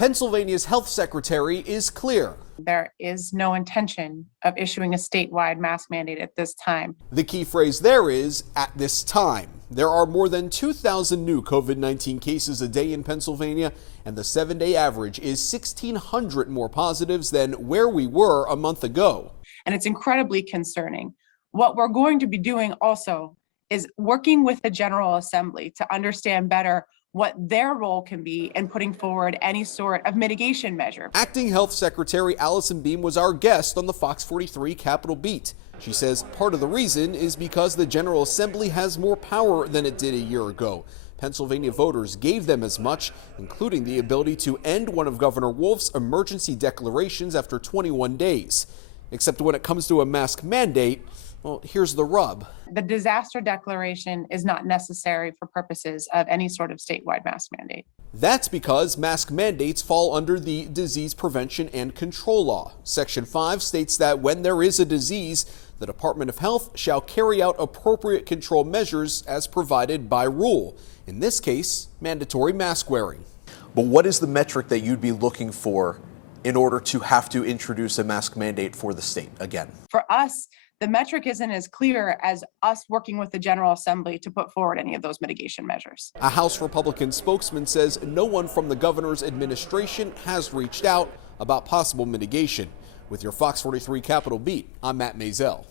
Pennsylvania's health secretary is clear. There is no intention of issuing a statewide mask mandate at this time. The key phrase there is at this time. There are more than 2,000 new COVID-19 cases a day in Pennsylvania, and the 7-day average is 1,600 more positives than where we were a month ago. And it's incredibly concerning. What we're going to be doing also is working with the General Assembly to understand better what their role can be in putting forward any sort of mitigation measure. Acting Health Secretary Allison Beam was our guest on the FOX43 Capitol Beat. She says part of the reason is because the General Assembly has more power than it did a year ago. Pennsylvania voters gave them as much, including the ability to end one of Governor Wolf's emergency declarations after 21 days. Except when it comes to a mask mandate, well, here's the rub. The disaster declaration is not necessary for purposes of any sort of statewide mask mandate. That's because mask mandates fall under the Disease Prevention and Control Law. Section 5 states that when there is a disease, the Department of Health shall carry out appropriate control measures as provided by rule. In this case, mandatory mask wearing. But what is the metric that you'd be looking for in order to have to introduce a mask mandate for the state again? For us, the metric isn't as clear as us working with the General Assembly to put forward any of those mitigation measures. A House Republican spokesman says no one from the governor's administration has reached out about possible mitigation. With your Fox 43 Capitol Beat, I'm Matt Maisel.